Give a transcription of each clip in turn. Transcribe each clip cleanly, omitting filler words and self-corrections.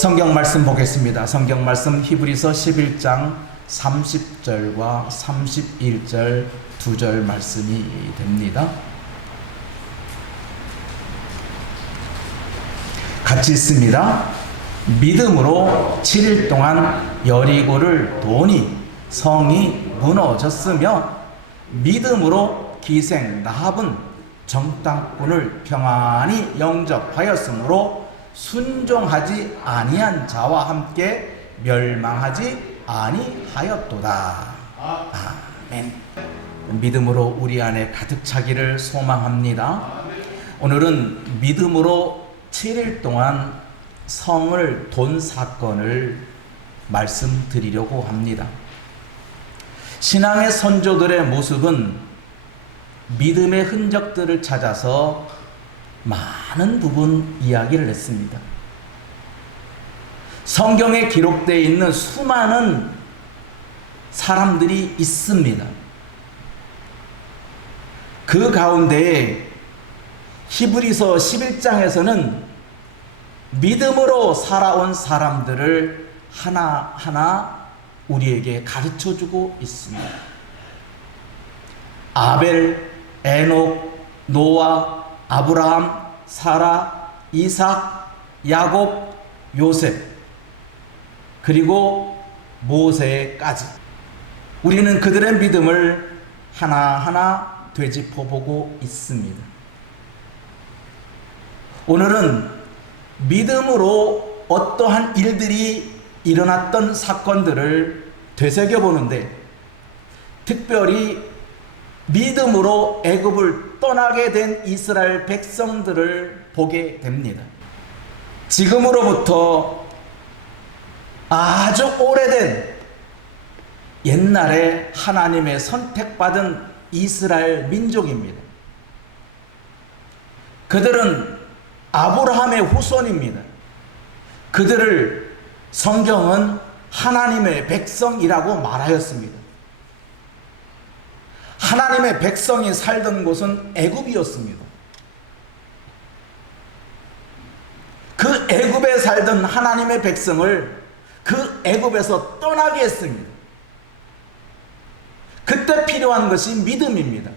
성경 말씀 보겠습니다. 성경 말씀 히브리서 11장 30절과 31절 두 절 말씀이 됩니다. 같이 읽습니다. 믿음으로 7일 동안 여리고를 도니 성이 무너졌으며 믿음으로 기생 라합은 정탐꾼을 평안히 영접하였으므로 순종하지 아니한 자와 함께 멸망하지 아니하였도다. 아멘. 믿음으로 우리 안에 가득 차기를 소망합니다. 오늘은 믿음으로 7일 동안 성을 돈 사건을 말씀드리려고 합니다. 신앙의 선조들의 모습은 믿음의 흔적들을 찾아서 많은 부분 이야기를 했습니다. 성경에 기록되어 있는 수많은 사람들이 있습니다. 그 가운데 히브리서 11장에서는 믿음으로 살아온 사람들을 하나하나 우리에게 가르쳐주고 있습니다. 아벨, 에녹, 노아, 아브라함, 사라, 이삭, 야곱, 요셉, 그리고 모세까지 우리는 그들의 믿음을 하나하나 되짚어보고 있습니다. 오늘은 믿음으로 어떠한 일들이 일어났던 사건들을 되새겨보는데, 특별히 믿음으로 애굽을 떠나게 된 이스라엘 백성들을 보게 됩니다. 지금으로부터 아주 오래된 옛날에 하나님의 선택받은 이스라엘 민족입니다. 그들은 아브라함의 후손입니다. 그들을 성경은 하나님의 백성이라고 말하였습니다. 하나님의 백성이 살던 곳은 애굽이었습니다. 그 애굽에 살던 하나님의 백성을 그 애굽에서 떠나게 했습니다. 그때 필요한 것이 믿음입니다.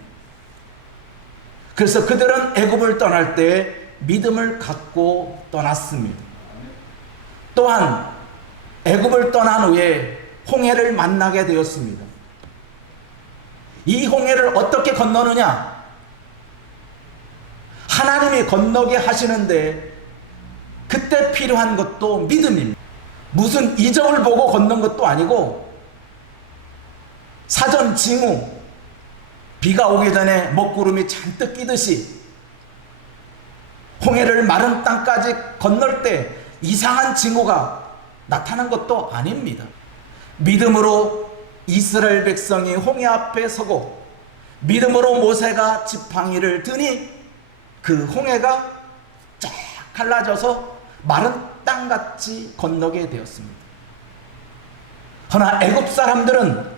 그래서 그들은 애굽을 떠날 때 믿음을 갖고 떠났습니다. 또한 애굽을 떠난 후에 홍해를 만나게 되었습니다. 이 홍해를 어떻게 건너느냐? 하나님이 건너게 하시는데 그때 필요한 것도 믿음입니다. 무슨 이적을 보고 건넌 것도 아니고 사전 징후, 비가 오기 전에 먹구름이 잔뜩 끼듯이 홍해를 마른 땅까지 건널 때 이상한 징후가 나타난 것도 아닙니다. 믿음으로 이스라엘 백성이 홍해 앞에 서고 믿음으로 모세가 지팡이를 드니 그 홍해가 쫙 갈라져서 마른 땅같이 건너게 되었습니다. 그러나 애굽 사람들은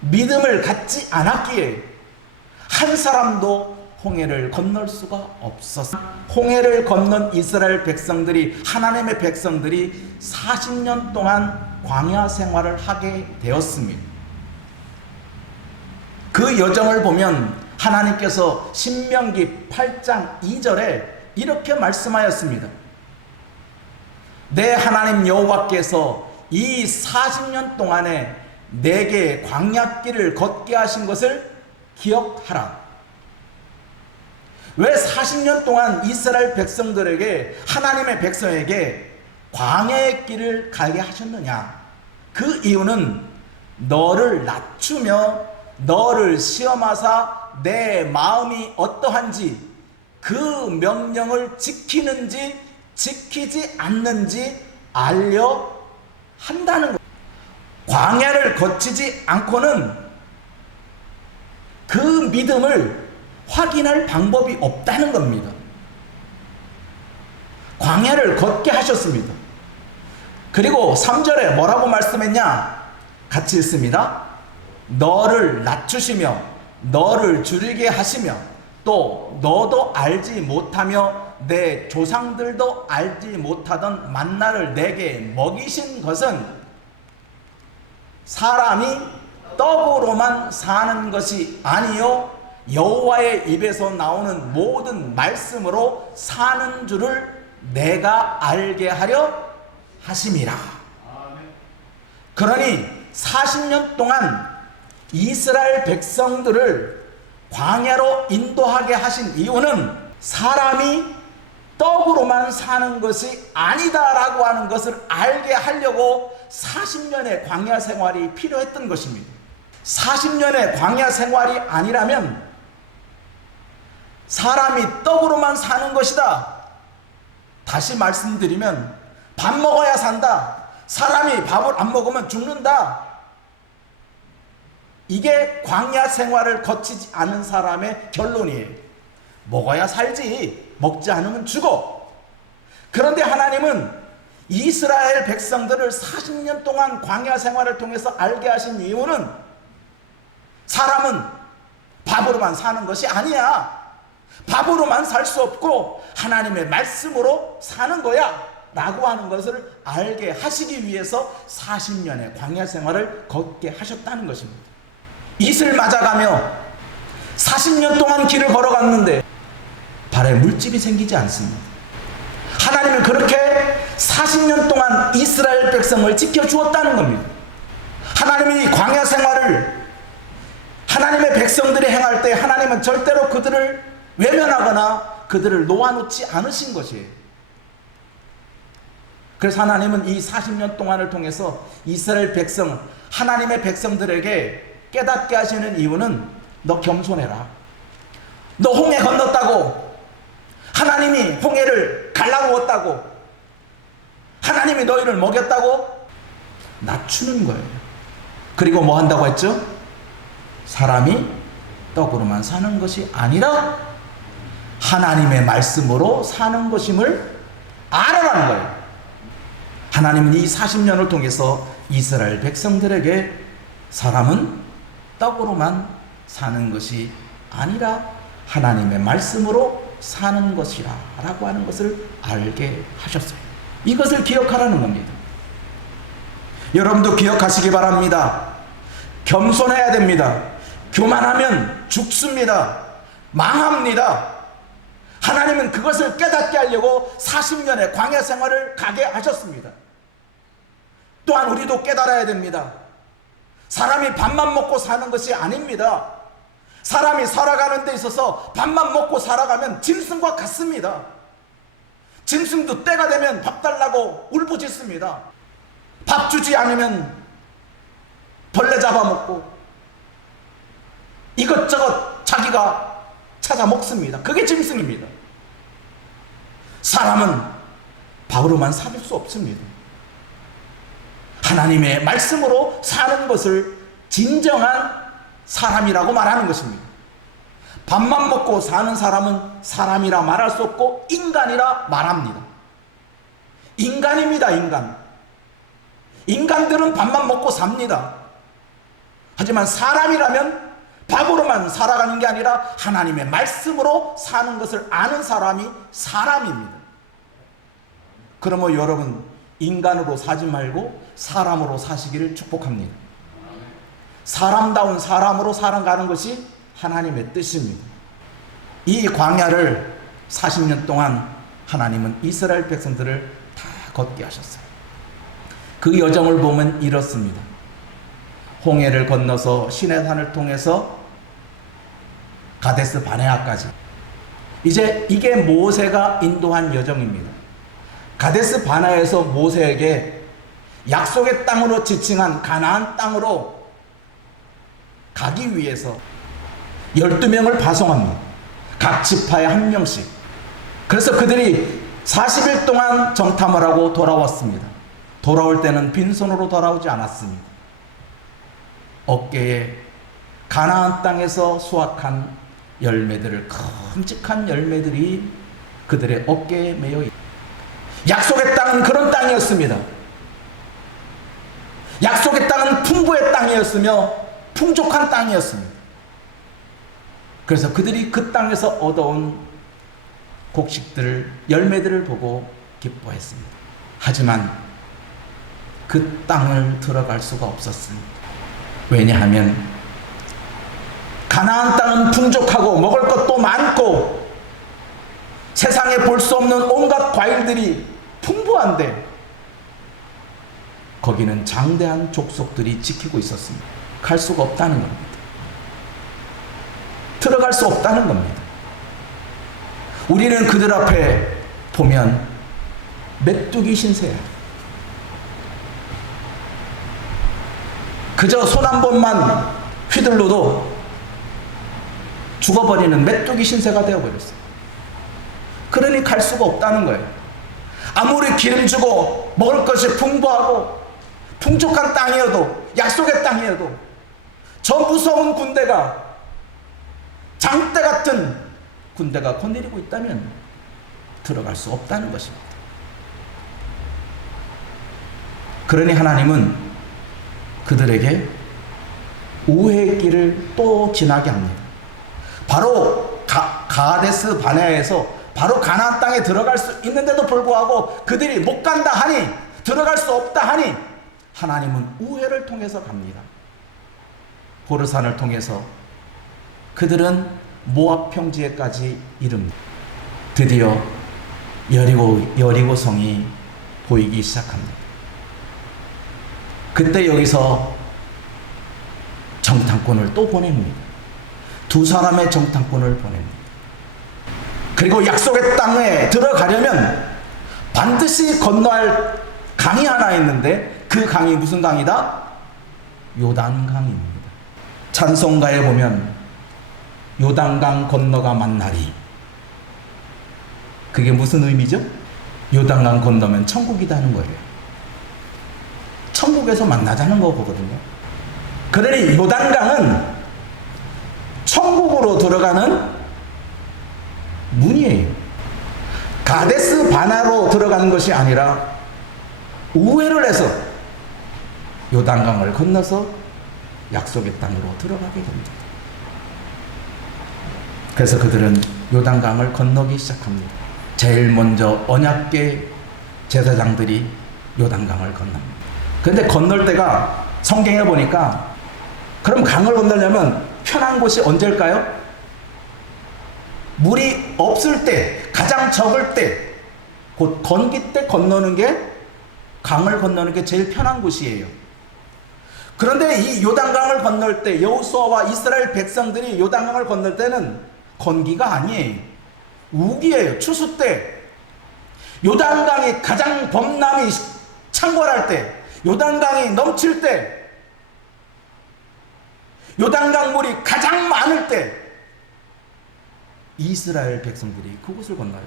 믿음을 갖지 않았기에 한 사람도 홍해를 건널 수가 없었습니다. 홍해를 건넌 이스라엘 백성들이, 하나님의 백성들이 40년 동안 광야 생활을 하게 되었습니다. 그 여정을 보면 하나님께서 신명기 8장 2절에 이렇게 말씀하였습니다. 내 하나님 여호와께서 이 40년 동안에 내게 광야길을 걷게 하신 것을 기억하라. 왜 40년 동안 이스라엘 백성들에게, 하나님의 백성에게 광야의 길을 가게 하셨느냐? 그 이유는 너를 낮추며 너를 시험하사 내 마음이 어떠한지, 그 명령을 지키는지 지키지 않는지 알려 한다는 것. 광야를 거치지 않고는 그 믿음을 확인할 방법이 없다는 겁니다. 광야를 걷게 하셨습니다. 그리고 3절에 뭐라고 말씀했냐? 같이 읽습니다. 너를 낮추시며 너를 줄이게 하시며 또 너도 알지 못하며 내 조상들도 알지 못하던 만나를 내게 먹이신 것은 사람이 떡으로만 사는 것이 아니요 여호와의 입에서 나오는 모든 말씀으로 사는 줄을 내가 알게 하려 하심이라. 그러니 40년 동안 이스라엘 백성들을 광야로 인도하게 하신 이유는 사람이 떡으로만 사는 것이 아니다라고 하는 것을 알게 하려고 40년의 광야 생활이 필요했던 것입니다. 40년의 광야 생활이 아니라면 사람이 떡으로만 사는 것이다. 다시 말씀드리면 밥 먹어야 산다. 사람이 밥을 안 먹으면 죽는다. 이게 광야 생활을 거치지 않은 사람의 결론이에요. 먹어야 살지 먹지 않으면 죽어. 그런데 하나님은 이스라엘 백성들을 40년 동안 광야 생활을 통해서 알게 하신 이유는 사람은 밥으로만 사는 것이 아니야. 밥으로만 살 수 없고 하나님의 말씀으로 사는 거야 라고 하는 것을 알게 하시기 위해서 40년의 광야 생활을 걷게 하셨다는 것입니다. 이슬 맞아가며 40년 동안 길을 걸어갔는데 발에 물집이 생기지 않습니다. 하나님은 그렇게 40년 동안 이스라엘 백성을 지켜주었다는 겁니다. 하나님이 이 광야 생활을 하나님의 백성들이 행할 때 하나님은 절대로 그들을 외면하거나 그들을 놓아놓지 않으신 것이에요. 그래서 하나님은 이 40년 동안을 통해서 이스라엘 백성, 하나님의 백성들에게 깨닫게 하시는 이유는 너 겸손해라. 너 홍해 건넜다고, 하나님이 홍해를 갈라놓았다고, 하나님이 너희를 먹였다고 낮추는 거예요. 그리고 뭐 한다고 했죠? 사람이 떡으로만 사는 것이 아니라 하나님의 말씀으로 사는 것임을 알아라는 거예요. 하나님은 이 40년을 통해서 이스라엘 백성들에게 사람은 떡으로만 사는 것이 아니라 하나님의 말씀으로 사는 것이라 라고 하는 것을 알게 하셨어요. 이것을 기억하라는 겁니다. 여러분도 기억하시기 바랍니다. 겸손해야 됩니다. 교만하면 죽습니다. 망합니다. 하나님은 그것을 깨닫게 하려고 40년의 광야 생활을 가게 하셨습니다. 또한 우리도 깨달아야 됩니다. 사람이 밥만 먹고 사는 것이 아닙니다. 사람이 살아가는 데 있어서 밥만 먹고 살아가면 짐승과 같습니다. 짐승도 때가 되면 밥 달라고 울부짖습니다. 밥 주지 않으면 벌레 잡아먹고 이것저것 자기가 찾아 먹습니다. 그게 짐승입니다. 사람은 밥으로만 살 수 없습니다. 하나님의 말씀으로 사는 것을 진정한 사람이라고 말하는 것입니다. 밥만 먹고 사는 사람은 사람이라 말할 수 없고 인간이라 말합니다. 인간입니다. 인간들은 밥만 먹고 삽니다. 하지만 사람이라면 밥으로만 살아가는 게 아니라 하나님의 말씀으로 사는 것을 아는 사람이 사람입니다. 그러면 여러분 인간으로 사지 말고 사람으로 사시기를 축복합니다. 사람다운 사람으로 살아가는 것이 하나님의 뜻입니다. 이 광야를 40년 동안 하나님은 이스라엘 백성들을 다 걷게 하셨어요. 그 여정을 보면 이렇습니다. 홍해를 건너서 시내산을 통해서 가데스 바네아까지. 이제 이게 모세가 인도한 여정입니다. 가데스 바네아에서 모세에게 약속의 땅으로 지칭한 가나안 땅으로 가기 위해서 12명을 파송합니다. 각 지파에 한 명씩. 그래서 그들이 40일 동안 정탐을 하고 돌아왔습니다. 돌아올 때는 빈손으로 돌아오지 않았습니다. 어깨에 가나안 땅에서 수확한 열매들을, 큼직한 열매들이 그들의 어깨에 매여 있습니다. 약속의 땅은 그런 땅이었습니다. 약속의 땅은 풍부의 땅이었으며 풍족한 땅이었습니다. 그래서 그들이 그 땅에서 얻어온 곡식들, 열매들을 보고 기뻐했습니다. 하지만 그 땅을 들어갈 수가 없었습니다. 왜냐하면 가나안 땅은 풍족하고 먹을 것도 많고 세상에 볼 수 없는 온갖 과일들이 풍부한데 거기는 장대한 족속들이 지키고 있었습니다. 갈 수가 없다는 겁니다. 들어갈 수 없다는 겁니다. 우리는 그들 앞에 보면 메뚜기 신세야. 그저 손 한 번만 휘둘러도 죽어버리는 메뚜기 신세가 되어버렸어요. 그러니 갈 수가 없다는 거예요. 아무리 기름주고 먹을 것이 풍부하고 풍족한 땅이어도, 약속의 땅이어도 저 무서운 군대가, 장대 같은 군대가 거느리고 있다면 들어갈 수 없다는 것입니다. 그러니 하나님은 그들에게 우회의 길을 또 지나게 합니다. 바로 가데스 바네아에서 바로 가나안 땅에 들어갈 수 있는데도 불구하고 그들이 못 간다 하니, 들어갈 수 없다 하니 하나님은 우회를 통해서 갑니다. 호르산을 통해서 그들은 모압 평지에까지 이릅니다. 드디어 여리고성이 보이기 시작합니다. 그때 여기서 정탐꾼을 또 보냅니다. 두 사람의 정탐꾼을 보냅니다. 그리고 약속의 땅에 들어가려면 반드시 건너야 할 강이 하나 있는데 그 강이 무슨 강이다? 요단강입니다. 찬송가에 보면 요단강 건너가 만나리. 그게 무슨 의미죠? 요단강 건너면 천국이다는 거예요. 천국에서 만나자는 거거든요. 그러니 요단강은 천국으로 들어가는 문이에요. 가데스 바나로 들어가는 것이 아니라 우회를 해서 요단강을 건너서 약속의 땅으로 들어가게 됩니다. 그래서 그들은 요단강을 건너기 시작합니다. 제일 먼저 언약궤 제사장들이 요단강을 건넙니다. 그런데 건널 때가 성경에 보니까 그럼 강을 건너려면 편한 곳이 언제일까요? 물이 없을 때, 가장 적을 때, 곧 건기 때 건너는 게, 강을 건너는 게 제일 편한 곳이에요. 그런데 이 요단강을 건널 때 여호수아와 이스라엘 백성들이 요단강을 건널 때는 건기가 아니에요. 우기예요. 추수 때. 요단강이 가장 범람이 창궐할 때, 요단강이 넘칠 때, 요단강 물이 가장 많을 때 이스라엘 백성들이 그곳을 건너요.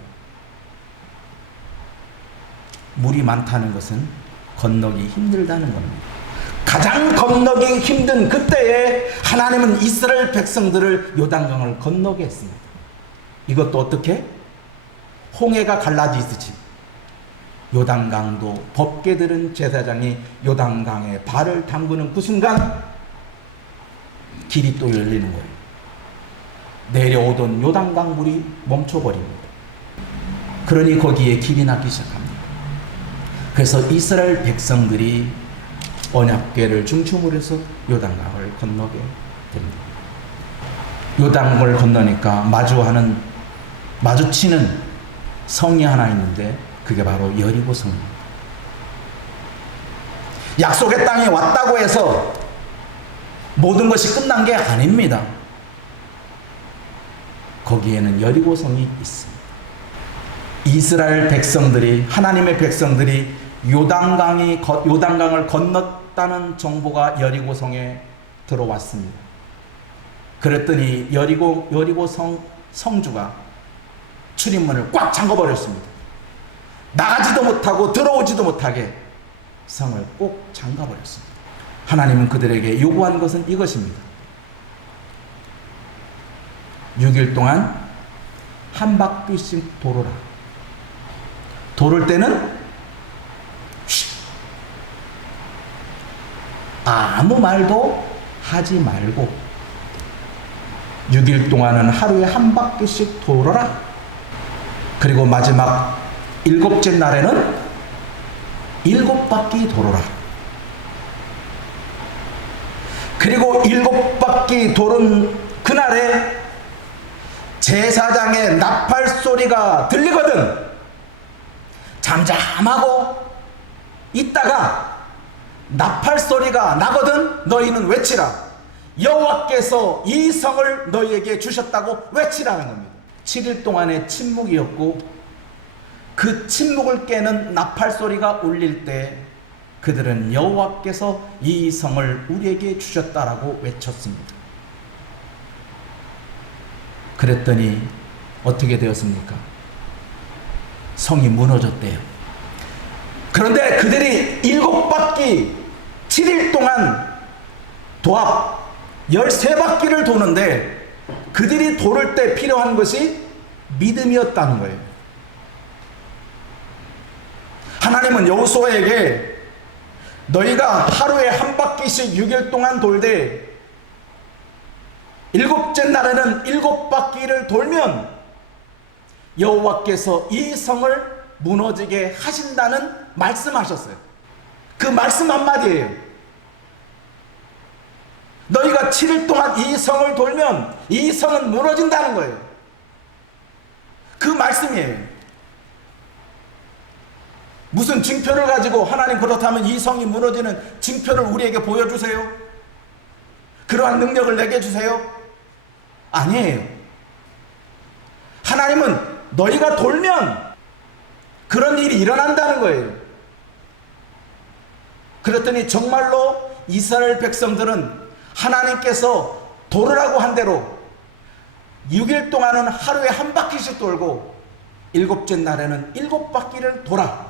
물이 많다는 것은 건너기 힘들다는 겁니다. 가장 건너기 힘든 그때에 하나님은 이스라엘 백성들을 요단강을 건너게 했습니다. 이것도 어떻게? 홍해가 갈라지듯이 요단강도 법궤 들은 제사장이 요단강에 발을 담그는 그 순간 길이 또 열리는 거예요. 내려오던 요단강 물이 멈춰버립니다. 그러니 거기에 길이 나기 시작합니다. 그래서 이스라엘 백성들이 언약궤를 중심으로 해서 요단강을 건너게 됩니다. 요단강을 건너니까 마주치는 성이 하나 있는데 그게 바로 여리고성입니다. 약속의 땅에 왔다고 해서 모든 것이 끝난 게 아닙니다. 거기에는 여리고성이 있습니다. 이스라엘 백성들이, 하나님의 백성들이 요단강을 건넜다는 정보가 여리고성에 들어왔습니다. 그랬더니 여리고성 성주가 출입문을 꽉 잠가버렸습니다. 나가지도 못하고 들어오지도 못하게 성을 꼭 잠가버렸습니다. 하나님은 그들에게 요구한 것은 이것입니다. 6일 동안 한 바퀴씩 돌으라. 돌을 때는 아무 말도 하지 말고 6일 동안은 하루에 한 바퀴씩 돌아라. 그리고 마지막 일곱째 날에는 7바퀴 돌아라. 그리고 7바퀴 도는 그날에 제사장의 나팔 소리가 들리거든 잠잠하고 있다가 나팔 소리가 나거든 너희는 외치라. 여호와께서 이 성을 너희에게 주셨다고 외치라는 겁니다. 7일 동안의 침묵이었고 그 침묵을 깨는 나팔 소리가 울릴 때 그들은 여호와께서 이 성을 우리에게 주셨다라고 외쳤습니다. 그랬더니 어떻게 되었습니까? 성이 무너졌대요. 그런데 그들이 7바퀴 7일 동안 도합 13바퀴를 도는데 그들이 도를 때 필요한 것이 믿음이었다는 거예요. 하나님은 여호수아에게 너희가 하루에 한 바퀴씩 6일 동안 돌되 7째 날에는 7바퀴를 돌면 여호와께서 이 성을 무너지게 하신다는 말씀하셨어요. 그 말씀 한마디예요. 너희가 7일 동안 이 성을 돌면 이 성은 무너진다는 거예요. 그 말씀이에요. 무슨 징표를 가지고 하나님 그렇다면 이 성이 무너지는 징표를 우리에게 보여주세요. 그러한 능력을 내게 주세요. 아니에요. 하나님은 너희가 돌면 그런 일이 일어난다는 거예요. 그랬더니 정말로 이스라엘 백성들은 하나님께서 돌으라고 한 대로 6일 동안은 하루에 한 바퀴씩 돌고 7째 날에는 7바퀴를 돌아.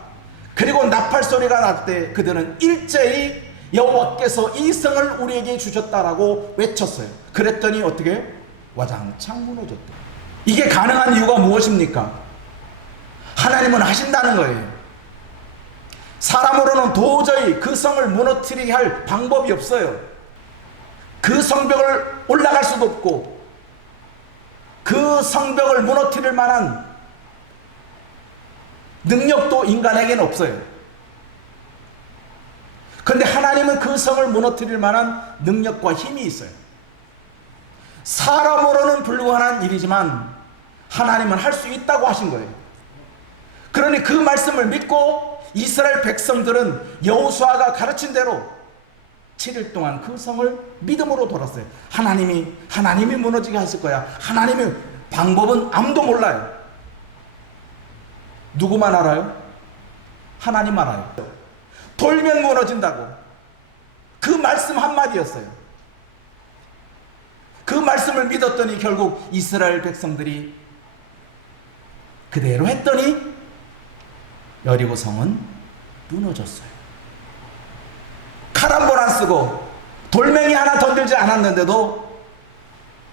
그리고 나팔 소리가 날 때 그들은 일제히 여호와께서 이 성을 우리에게 주셨다라고 외쳤어요. 그랬더니 어떻게 해요? 와장창 무너졌다. 이게 가능한 이유가 무엇입니까? 하나님은 하신다는 거예요. 사람으로는 도저히 그 성을 무너뜨리게 할 방법이 없어요. 그 성벽을 올라갈 수도 없고 그 성벽을 무너뜨릴 만한 능력도 인간에게는 없어요. 그런데 하나님은 그 성을 무너뜨릴 만한 능력과 힘이 있어요. 사람으로는 불가능한 일이지만 하나님은 할 수 있다고 하신 거예요. 그러니 그 말씀을 믿고 이스라엘 백성들은 여호수아가 가르친 대로 7일 동안 그 성을 믿음으로 돌았어요. 하나님이 무너지게 하실 거야. 하나님의 방법은 아무도 몰라요. 누구만 알아요? 하나님 알아요. 돌면 무너진다고. 그 말씀 한마디였어요. 그 말씀을 믿었더니 결국 이스라엘 백성들이 그대로 했더니 여리고 성은 무너졌어요. 칼 한 번 안 쓰고 돌멩이 하나 던들지 않았는데도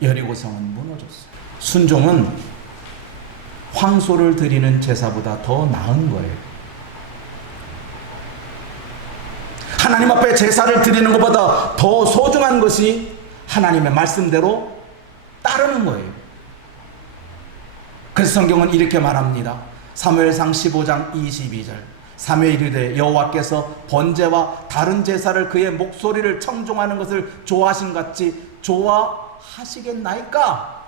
여리고 성은 무너졌어요. 순종은 황소를 드리는 제사보다 더 나은 거예요. 하나님 앞에 제사를 드리는 것보다 더 소중한 것이 하나님의 말씀대로 따르는 거예요. 그래서 성경은 이렇게 말합니다. 사무엘상 15장 22절 사무엘이 이르되 여호와께서 번제와 다른 제사를 그의 목소리를 청종하는 것을 좋아하신 같이 좋아하시겠나이까?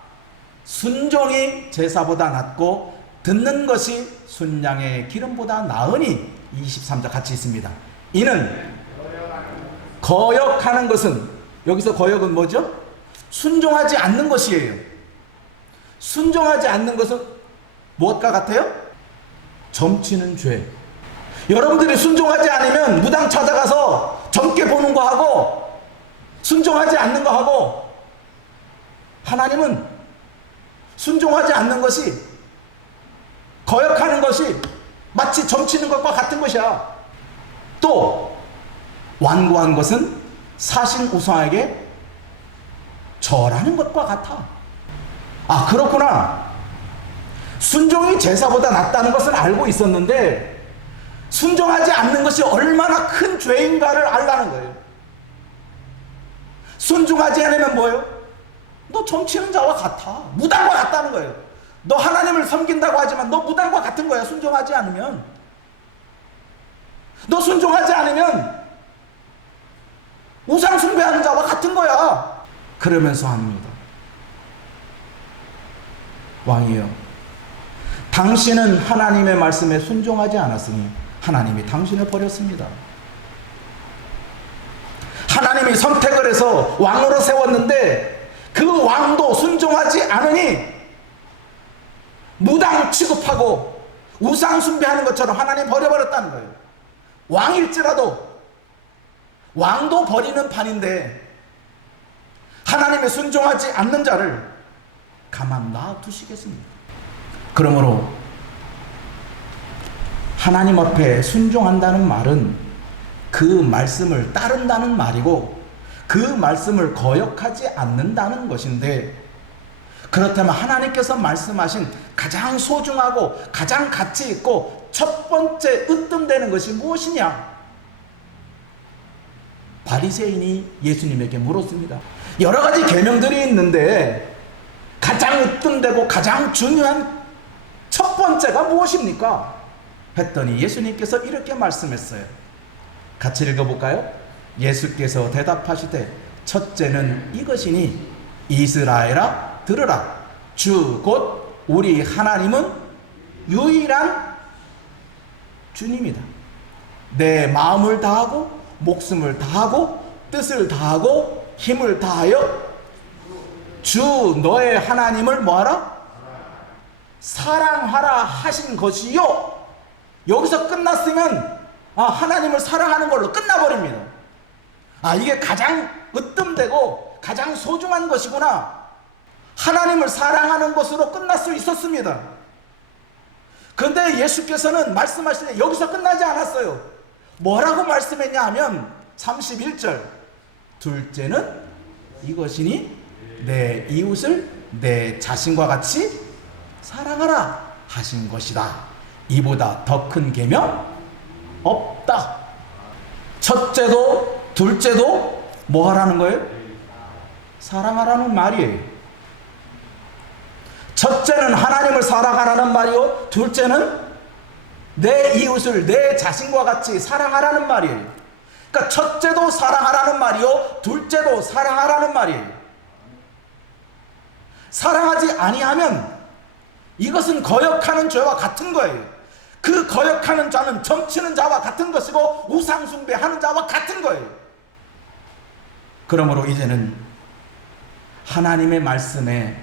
순종이 제사보다 낫고 듣는 것이 순양의 기름보다 나으니 23절 같이 있습니다. 이는 거역하는 것은, 여기서 거역은 뭐죠? 순종하지 않는 것이에요. 순종하지 않는 것은 무엇과 같아요? 점치는 죄. 여러분들이 순종하지 않으면 무당 찾아가서 젊게 보는 거 하고 순종하지 않는 거 하고, 하나님은 순종하지 않는 것이, 거역하는 것이 마치 점치는 것과 같은 것이야. 또 완고한 것은 사신 우상에게 절하는 것과 같아. 아, 그렇구나. 순종이 제사보다 낫다는 것은 알고 있었는데 순종하지 않는 것이 얼마나 큰 죄인가를 알라는 거예요. 순종하지 않으면 뭐예요? 너 점치는 자와 같아. 무당과 같다는 거예요. 너 하나님을 섬긴다고 하지만 너 무당과 같은 거야. 순종하지 않으면. 너 순종하지 않으면 우상 숭배하는 자와 같은 거야. 그러면서 합니다. 왕이여, 당신은 하나님의 말씀에 순종하지 않았으니 하나님이 당신을 버렸습니다. 하나님이 선택을 해서 왕으로 세웠는데 그 왕도 순종하지 않으니 무당 취급하고 우상 숭배하는 것처럼 하나님 버려버렸다는 거예요. 왕일지라도 왕도 버리는 판인데 하나님의 순종하지 않는 자를 가만 놔두시겠습니까? 그러므로 하나님 앞에 순종한다는 말은 그 말씀을 따른다는 말이고 그 말씀을 거역하지 않는다는 것인데, 그렇다면 하나님께서 말씀하신 가장 소중하고 가장 가치 있고 첫 번째 으뜸되는 것이 무엇이냐? 바리새인이 예수님에게 물었습니다. 여러 가지 계명들이 있는데 가장 으뜸되고 가장 중요한 첫 번째가 무엇입니까? 했더니 예수님께서 이렇게 말씀했어요. 같이 읽어볼까요? 예수께서 대답하시되 첫째는 이것이니 이스라엘아 들으라. 주 곧 우리 하나님은 유일한 주님이다. 내 마음을 다하고 목숨을 다하고 뜻을 다하고 힘을 다하여 주 너의 하나님을 뭐하라? 사랑하라 하신 것이요. 여기서 끝났으면 하나님을 사랑하는 걸로 끝나버립니다. 이게 가장 으뜸되고 가장 소중한 것이구나. 하나님을 사랑하는 것으로 끝날 수 있었습니다. 그런데 예수께서는 말씀하실 때 여기서 끝나지 않았어요. 뭐라고 말씀했냐 하면 31절 둘째는 이것이니 내 이웃을 내 자신과 같이 사랑하라 하신 것이다. 이보다 더 큰 계명 없다. 첫째도 둘째도 뭐 하라는 거예요? 사랑하라는 말이에요. 첫째는 하나님을 사랑하라는 말이요, 둘째는 내 이웃을 내 자신과 같이 사랑하라는 말이에요. 그러니까 첫째도 사랑하라는 말이요, 둘째도 사랑하라는 말이에요. 사랑하지 아니하면 이것은 거역하는 죄와 같은 거예요. 그 거역하는 자는 점치는 자와 같은 것이고 우상 숭배하는 자와 같은 거예요. 그러므로 이제는 하나님의 말씀에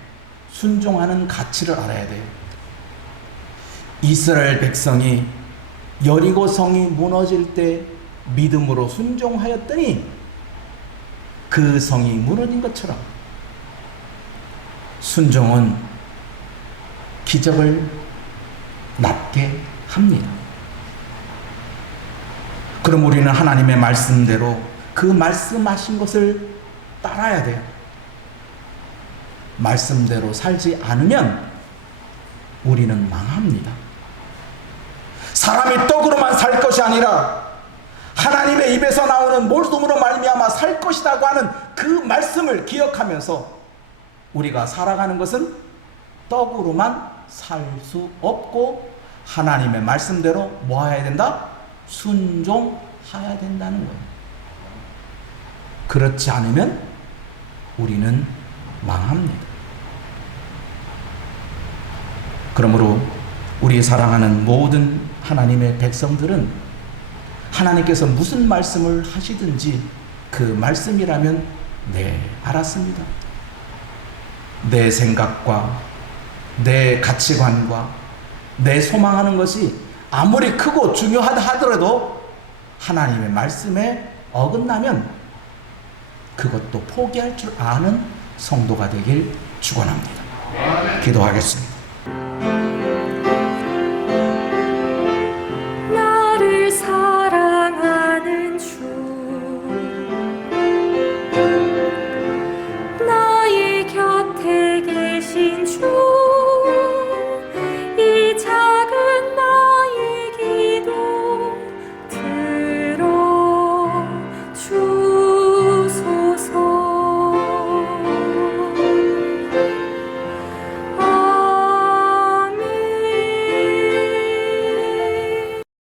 순종하는 가치를 알아야 돼요. 이스라엘 백성이 여리고 성이 무너질 때 믿음으로 순종하였더니 그 성이 무너진 것처럼 순종은 기적을 낳게 합니다. 그럼 우리는 하나님의 말씀대로 그 말씀하신 것을 따라야 돼요. 말씀대로 살지 않으면 우리는 망합니다. 사람이 떡으로만 살 것이 아니라 하나님의 입에서 나오는 모둠으로 말미암아 살 것이라고 하는 그 말씀을 기억하면서 우리가 살아가는 것은 떡으로만 살 수 없고 하나님의 말씀대로 뭐 해야 된다? 순종해야 된다는 거예요. 그렇지 않으면 우리는 망합니다. 그러므로 우리 사랑하는 모든 하나님의 백성들은 하나님께서 무슨 말씀을 하시든지 그 말씀이라면 네, 알았습니다. 내 생각과 내 가치관과 내 소망하는 것이 아무리 크고 중요하다 하더라도 하나님의 말씀에 어긋나면 그것도 포기할 줄 아는 성도가 되길 축원합니다. 기도하겠습니다.